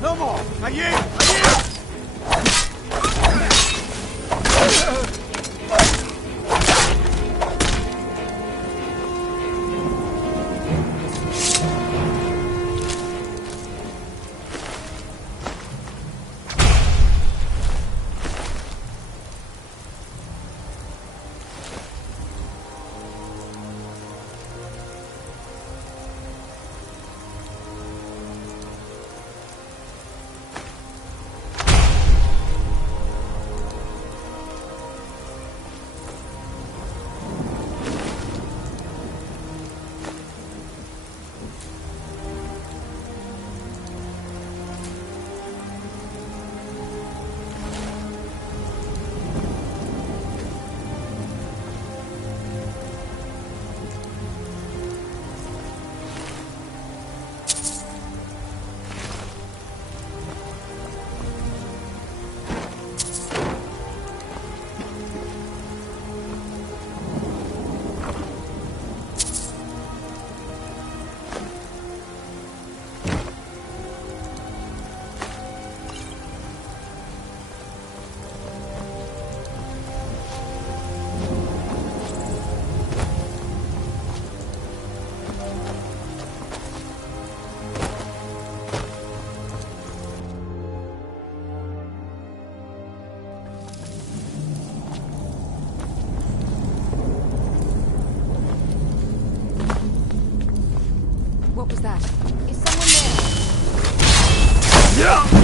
No more! Allí! What was that? Is someone there? Yeah!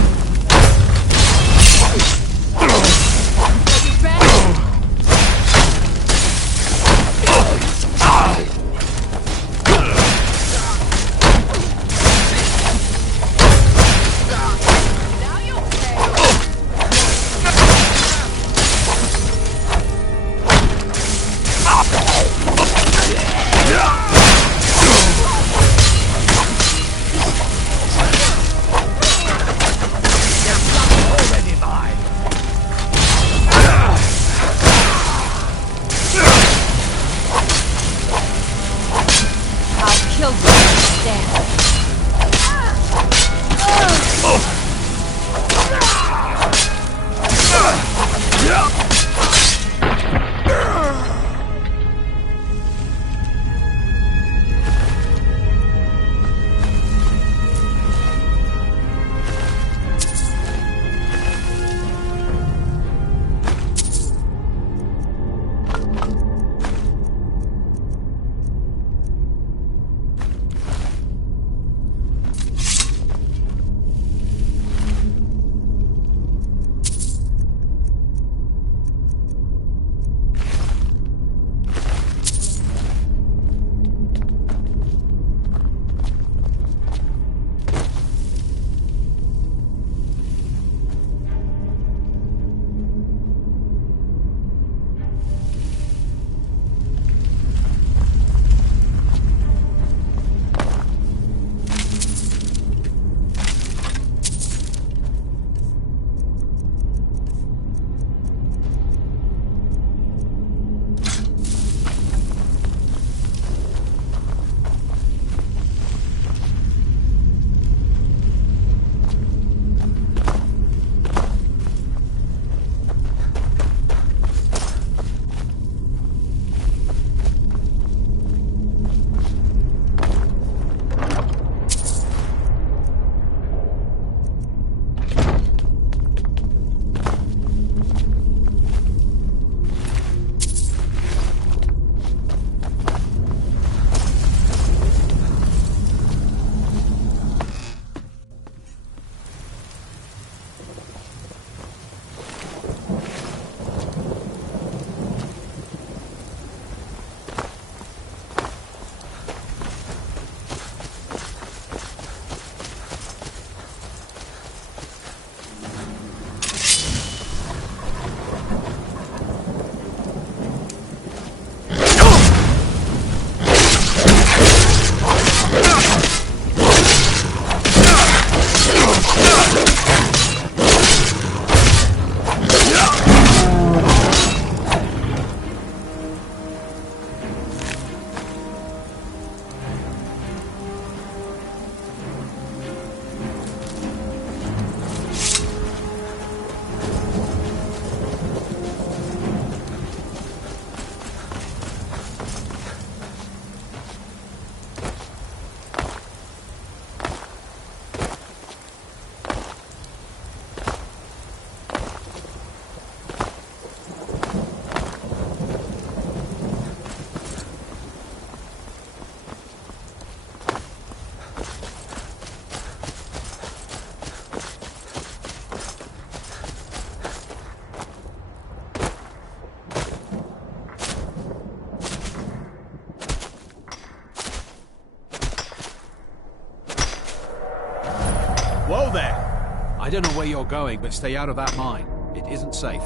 Whoa there! I don't know where you're going, but stay out of that mine. It isn't safe.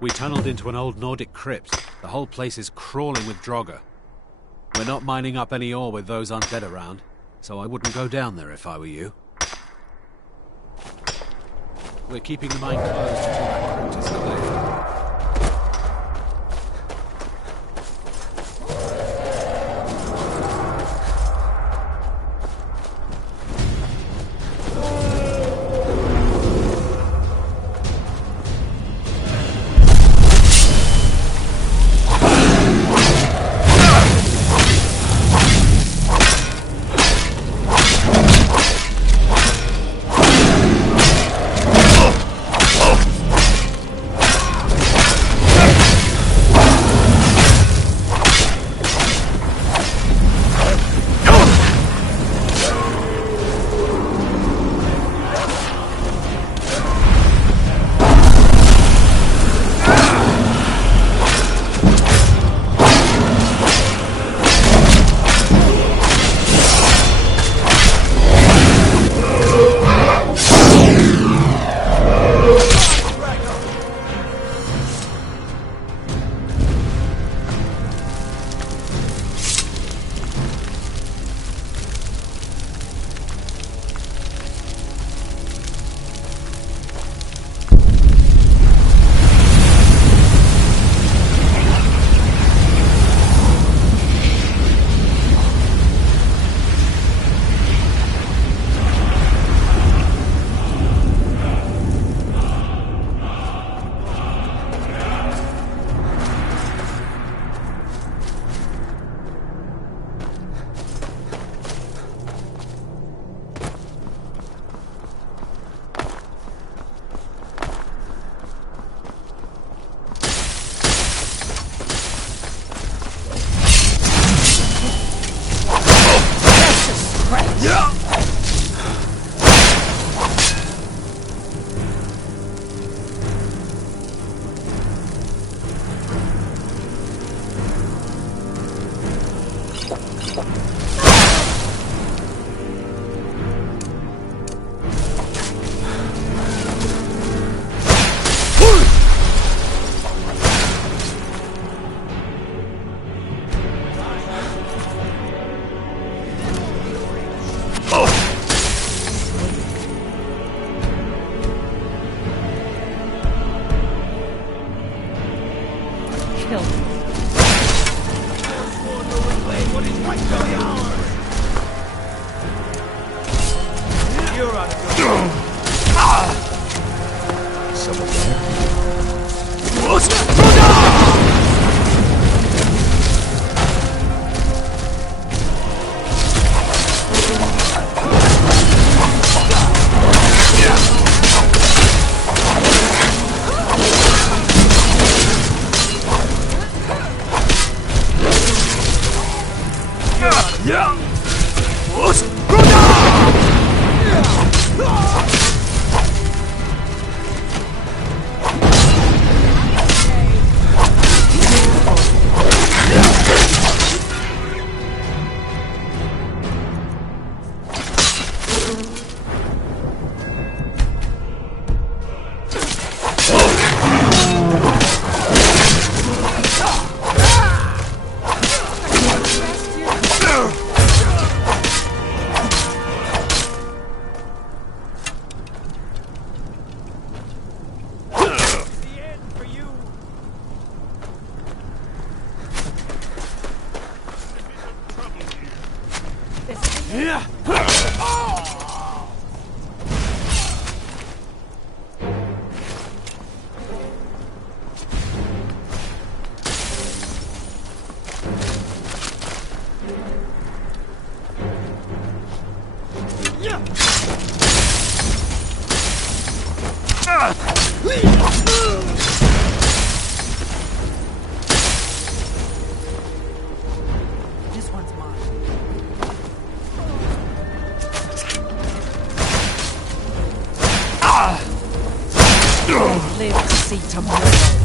We tunneled into an old Nordic crypt. The whole place is crawling with Draugr. We're not mining up any ore with those undead around, so I wouldn't go down there if I were you. We're keeping the mine closed until that crypt is cleared. This one's mine. live to see tomorrow.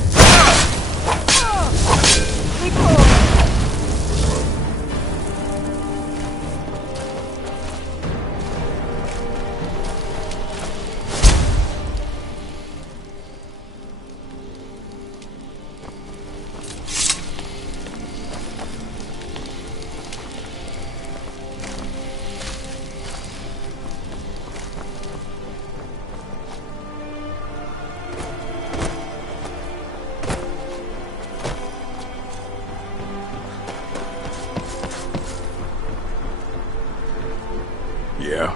Yeah?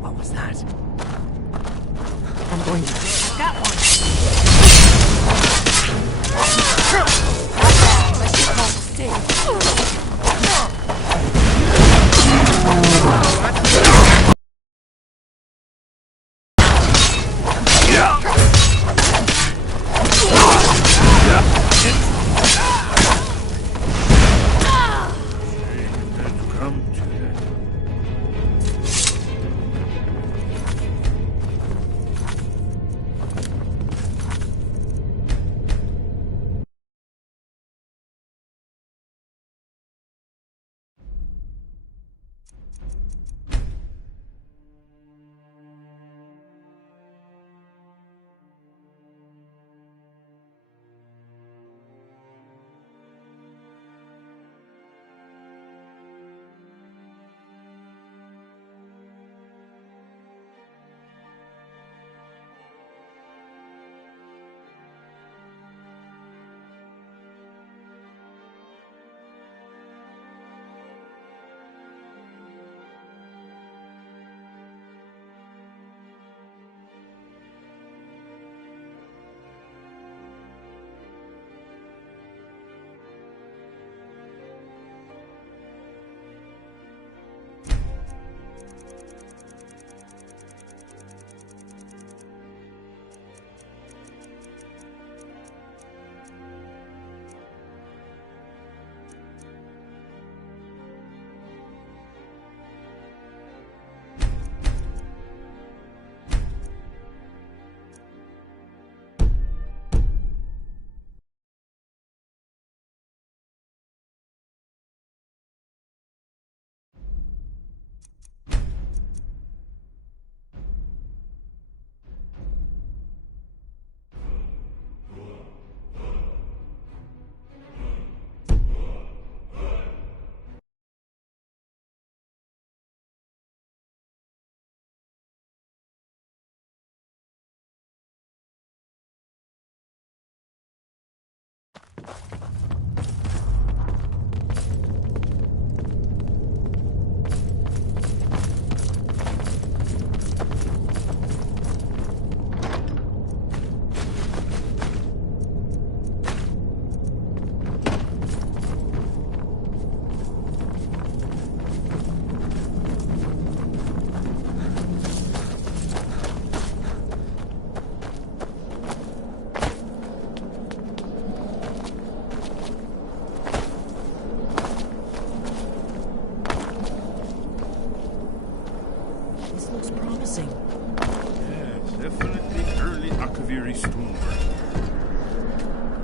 What was that? I'm going to... Got one! Let's get home safe.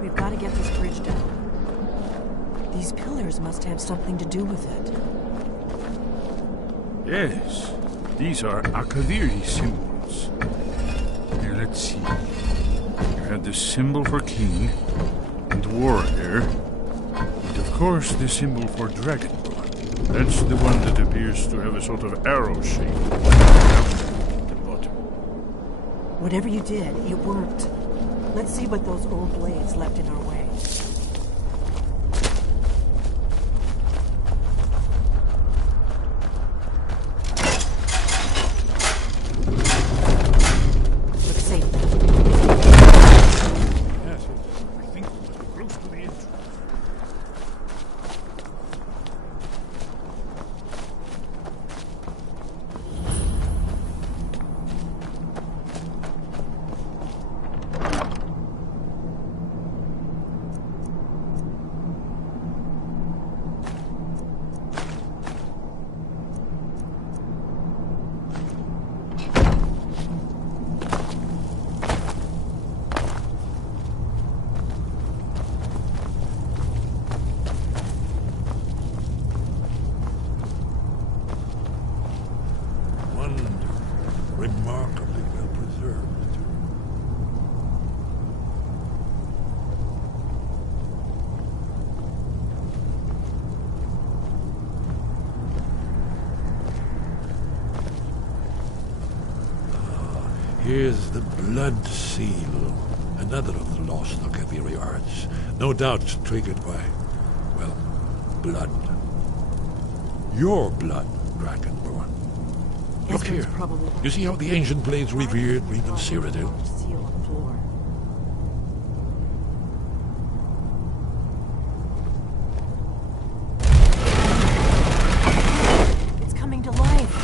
We've got to get this bridge down. These pillars must have something to do with it. Yes, these are Akaviri symbols. Here, let's see. You have the symbol for king and warrior, and of course the symbol for dragon blood. That's the one that appears to have a sort of arrow shape at the bottom. Whatever you did, it worked. Let's see what those old blades left in our way. Looks safe now. Yes, I think we must be close to the entrance. Here's the Blood Seal, another of the lost Akaviri arts. No doubt triggered by, well, blood. Your blood, Dragonborn. Look here. You see how the ancient blades revered even Cyrodiil? Seal on the floor. It's coming to life.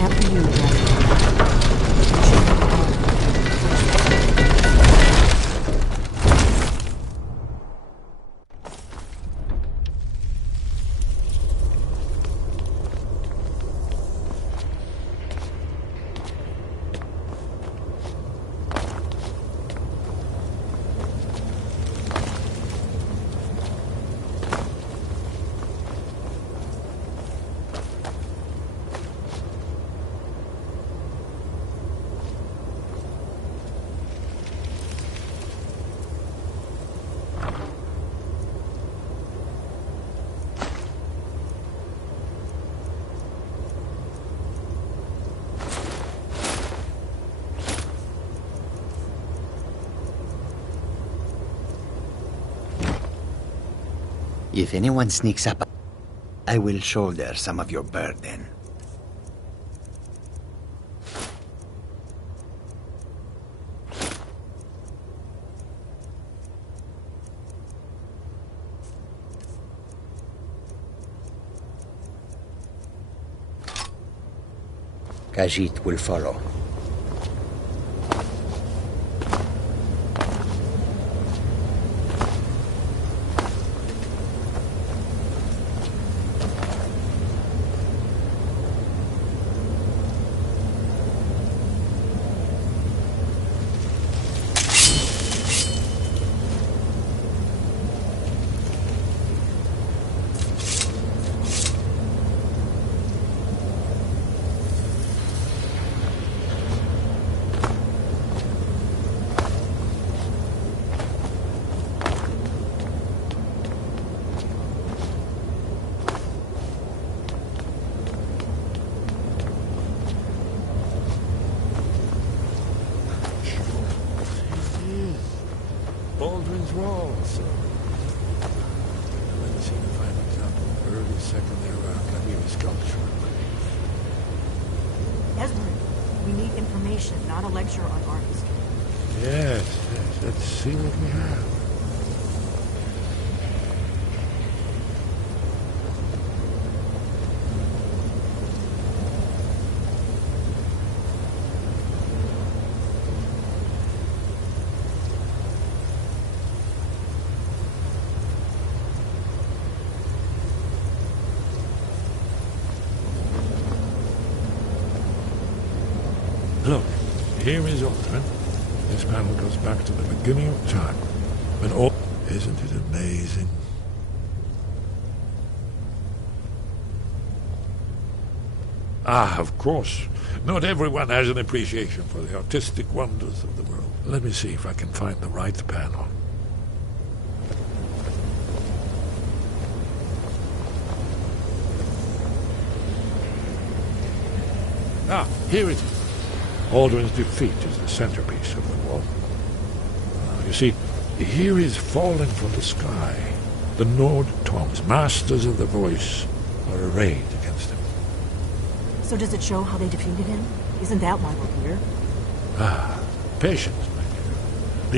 After you, If anyone sneaks up, I will shoulder some of your burden. Khajiit will follow. Baldwin's Wall, sir. Let me see the final example of early Second Era Akaviri sculpture. Esmeralda, we need information, not a lecture on art history. Yes. Let's see what we have. Look, here is Aldrin. This panel goes back to the beginning of time. When all... Isn't it amazing? Ah, of course. Not everyone has an appreciation for the artistic wonders of the world. Let me see if I can find the right panel. Ah, here it is. Aldrin's defeat is the centerpiece of the wall. You see, here is falling from the sky. The Nord Tongs, masters of the voice, are arrayed against him. So does it show how they defeated him? Isn't that why we're here? Ah, patience, my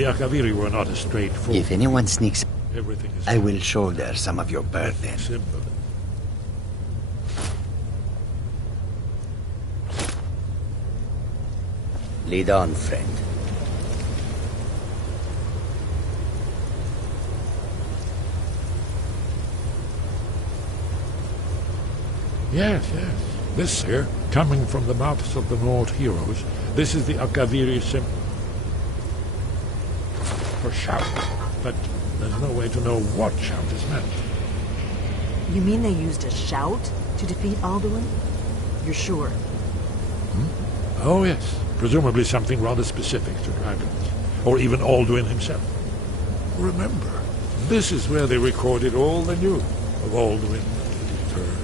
dear. The Akaviri were not a straightforward. If anyone sneaks, Everything is I will shoulder some of your burden. simple. Lead on, friend. Yes. This here, coming from the mouths of the Nord heroes, this is the Akaviri symbol for shout. But there's no way to know what shout is meant. You mean they used a shout to defeat Alduin? You're sure? Oh, yes. Presumably something rather specific to dragons, or even Alduin himself. Remember, this is where they recorded all they knew of Alduin and his return,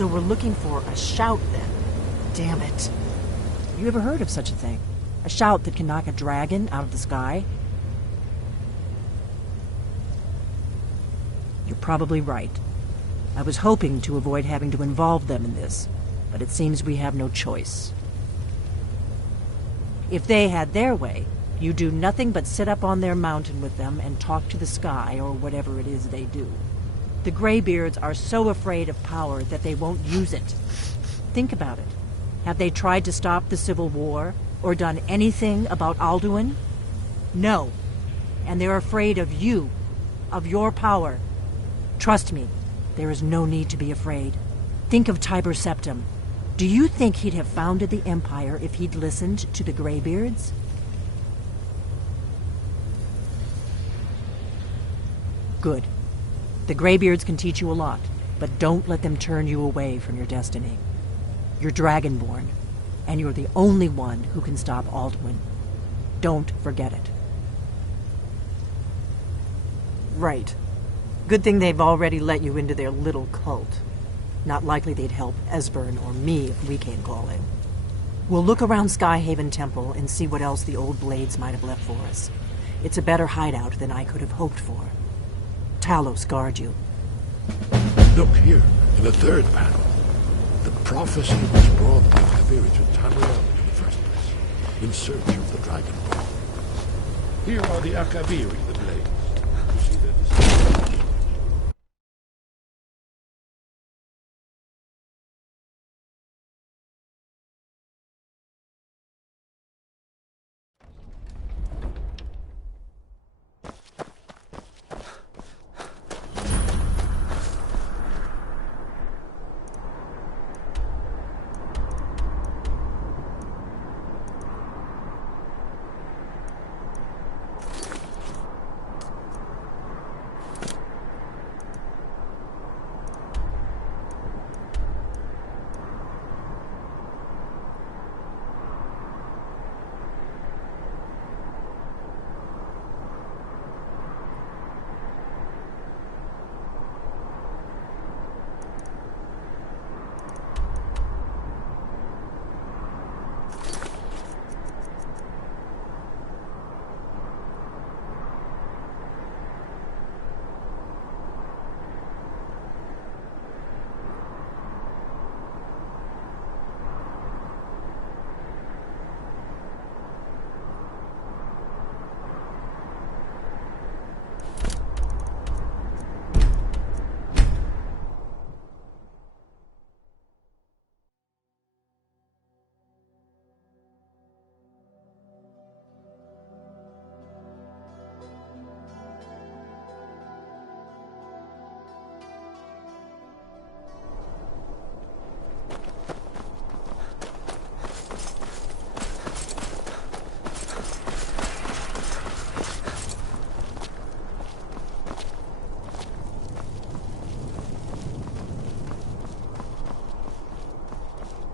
So we're looking for a shout then. Damn it. You ever heard of such a thing? A shout that can knock a dragon out of the sky? You're probably right. I was hoping to avoid having to involve them in this, but it seems we have no choice. If they had their way, you do nothing but sit up on their mountain with them and talk to the sky or whatever it is they do. The Greybeards are so afraid of power that they won't use it. Think about it. Have they tried to stop the Civil War or done anything about Alduin? No. And they're afraid of you, of your power. Trust me, there is no need to be afraid. Think of Tiber Septim. Do you think he'd have founded the Empire if he'd listened to the Greybeards? Good. The Greybeards can teach you a lot, but don't let them turn you away from your destiny. You're Dragonborn, and you're the only one who can stop Alduin. Don't forget it. Right. Good thing they've already let you into their little cult. Not likely they'd help Esbern or me if we came calling. We'll look around Skyhaven Temple and see what else the old blades might have left for us. It's a better hideout than I could have hoped for. Talos guard you. Look here, in the third panel. The prophecy which brought the Akaviri to Tamriel in the first place, in search of the Dragonborn. Here are the Akaviri, the blades. You see their descendants?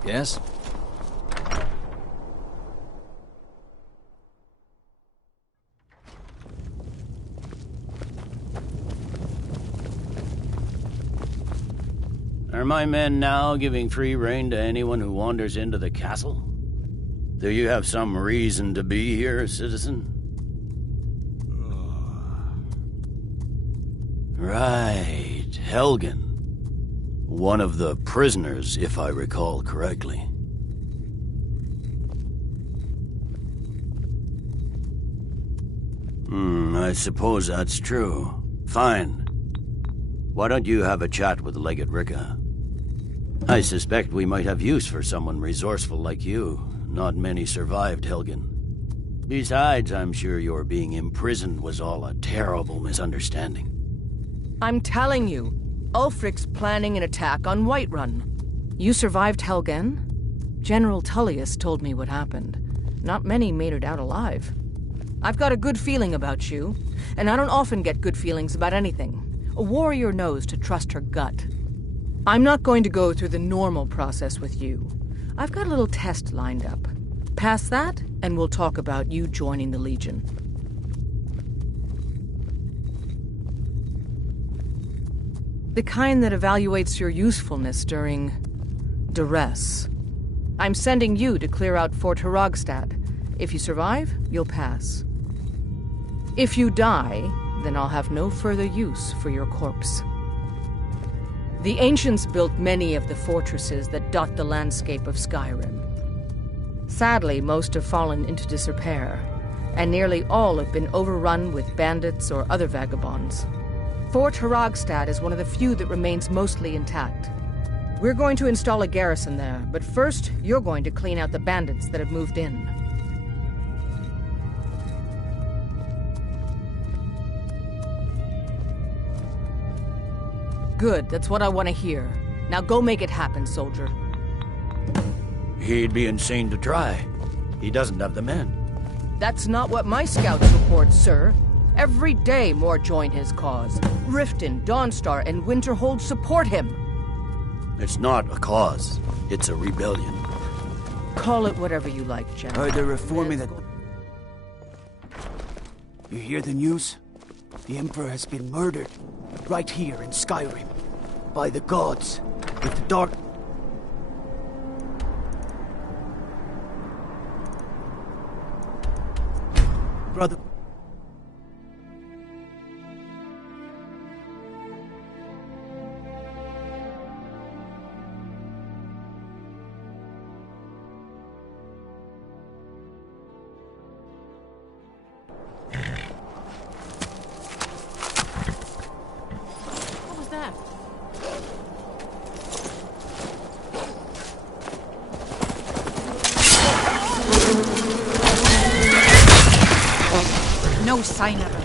Yes? Are my men now giving free rein to anyone who wanders into the castle? Do you have some reason to be here, citizen? Right, Helgen. One of the prisoners, if I recall correctly. I suppose that's true. Fine. Why don't you have a chat with Legate Ricka? I suspect we might have use for someone resourceful like you. Not many survived, Helgen. Besides, I'm sure your being imprisoned was all a terrible misunderstanding. I'm telling you, Ulfric's planning an attack on Whiterun. You survived Helgen? General Tullius told me what happened. Not many made it out alive. I've got a good feeling about you, and I don't often get good feelings about anything. A warrior knows to trust her gut. I'm not going to go through the normal process with you. I've got a little test lined up. Pass that, and we'll talk about you joining the Legion. The kind that evaluates your usefulness during duress. I'm sending you to clear out Fort Herogstad. If you survive, you'll pass. If you die, then I'll have no further use for your corpse. The ancients built many of the fortresses that dot the landscape of Skyrim. Sadly, most have fallen into disrepair, and nearly all have been overrun with bandits or other vagabonds. Fort Herogstad is one of the few that remains mostly intact. We're going to install a garrison there, but first, you're going to clean out the bandits that have moved in. Good, that's what I want to hear. Now go make it happen, soldier. He'd be insane to try. He doesn't have the men. That's not what my scouts report, sir. Every day more join his cause. Riften, Dawnstar, and Winterhold support him. It's not a cause. It's a rebellion. Call it whatever you like, General. They're reforming the... You hear the news? The Emperor has been murdered. Right here in Skyrim. By the gods. With the dark... Brother... What was that? No sign of her.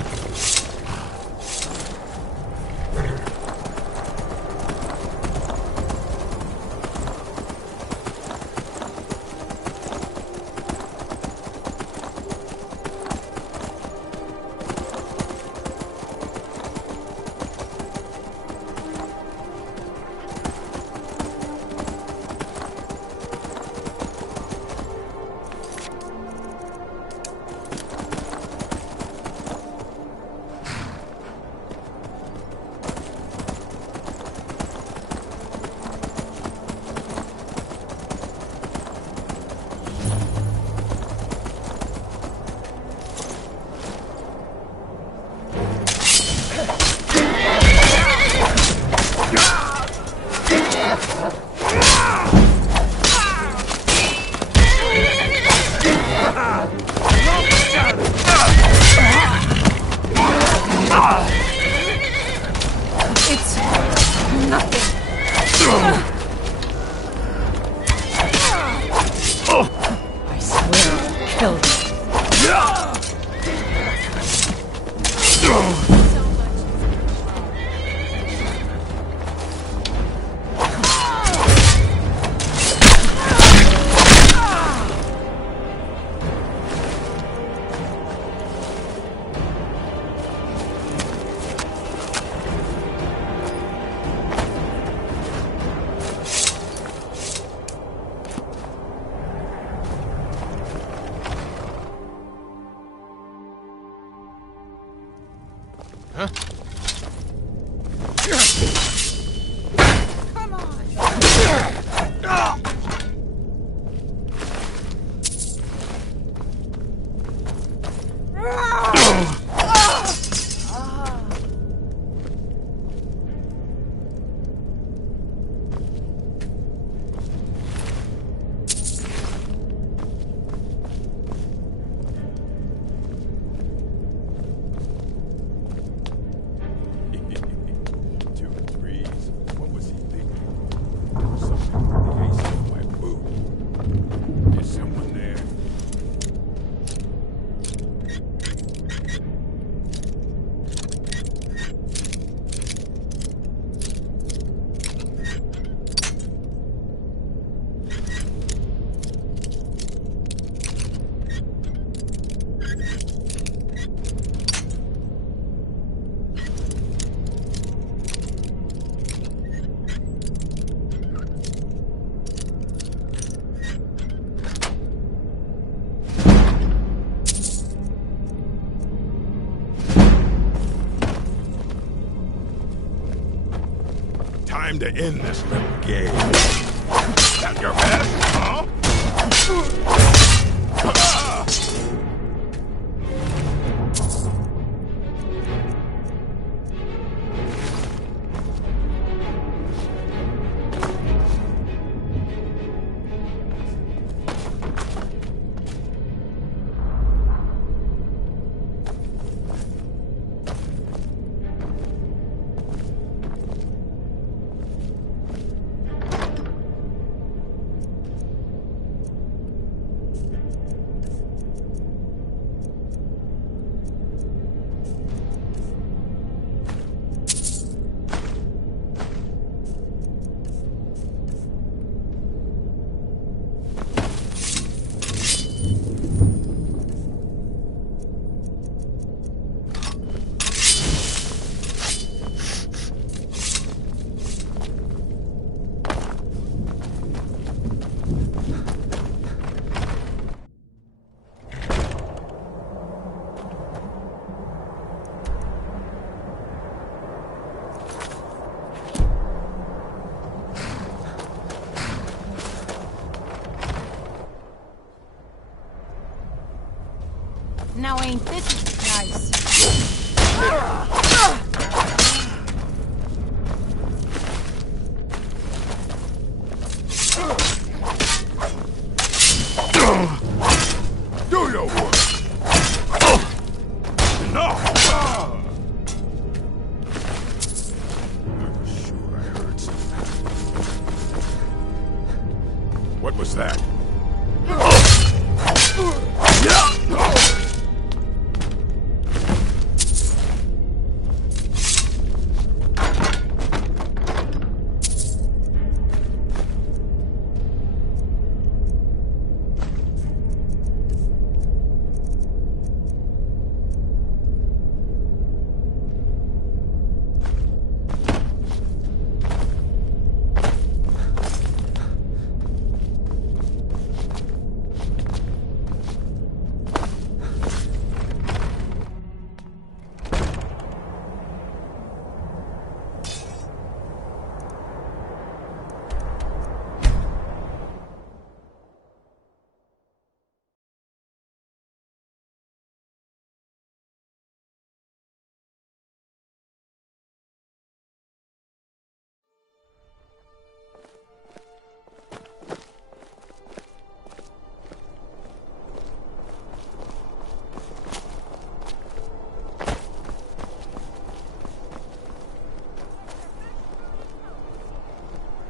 It's nothing. I swear I'll kill you. Time to end this little game. That your best, huh? Now ain't this nice? Do your work. No. I'm sure I heard something. What was that?